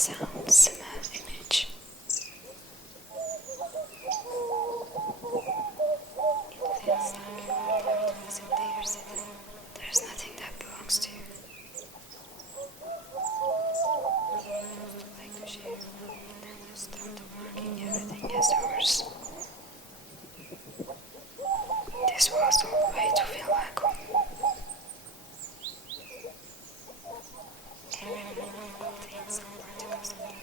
sound, smell, image. It feels like you are part of this entire city. There's nothing that belongs to you. You used to like to share, and then you started marking everything as yours. This was all way to feel like home. Everyone felt in some particles of